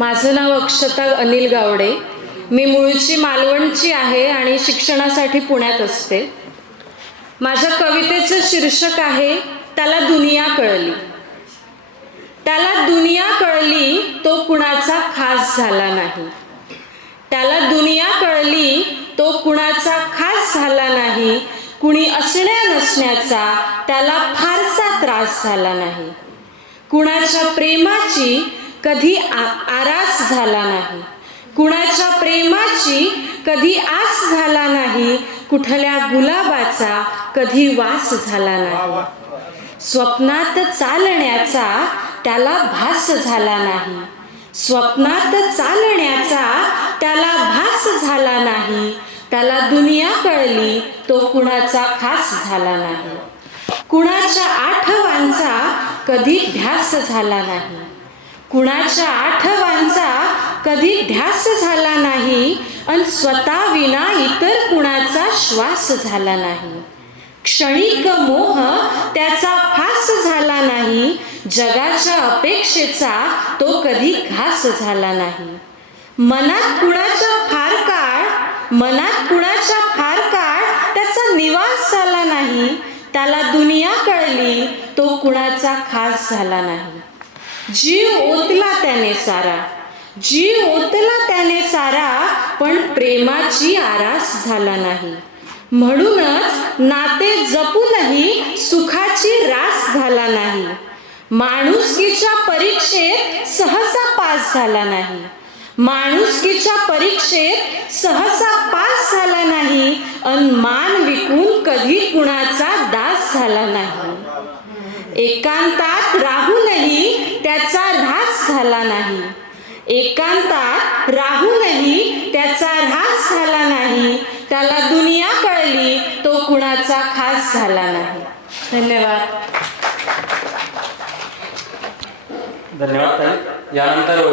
माझं नाव अक्षता अनिल गावडे. मी मूळची मालवणची आहे आणि शिक्षणासाठी पुण्यात असते. माझ्या कवितेचं शीर्षक आहे त्याला दुनिया कळली. त्याला दुनिया कळली तो कुणाचा खास झाला नाही. त्याला दुनिया कळली तो कुणाचा खास झाला नाही. कुणी असण्या नसण्याचा त्याला फारसा त्रास झाला नाही. कुणाच्या प्रेमाची कधी आ आरास झाला नाही. कुणाच्या प्रेमाची कधी आस झाला नाही कुठल्या गुलाबाचा कधी वास झाला नाही. स्वप्नात चालण्याचा त्याला भास झाला नाही. स्वप्नात चालण्याचा त्याला भास झाला नाही. त्याला दुनिया कळली तो कुणाचा खास झाला नाही. कुणाच्या आठवांचा कधी ध्यास झाला नाही. कुणाच्या आठवांचा कधी ध्यास झाला नाही आणि स्वतः विना इतर कुणाचा श्वास झाला नाही. क्षणिक मोह त्याचा फास झाला नाही जगाच्या अपेक्षेचा तो कधी घास झाला नाही. मनात कुणाच्या फार काळ मनात कुणाच्या फार काळ त्याचा निवास झाला नाही त्याला दुनिया कळली तो कुणाचा खास झाला नाही. जीव ओतला त्याने सारा. जीव ओतला त्याने सारा पण प्रेमाची आरास झाला नाही. म्हणूनच नाते जपूनही सुखाची रास झाला नाही. माणुसकीच्या परीक्षेत सहसा पास झाला नाही. माणुसकीच्या परीक्षेत सहसा पास झाला नाही अन मान विकून कधी कुणाचा दास झाला नाही. एकांतात राहूनही झाला नाही. एकांतात राहूनही त्याचा ऱ्हास झाला नाही. त्याला दुनिया कळली तो कुणाचा खास झाला नाही. धन्यवाद. धन्यवाद यानंतर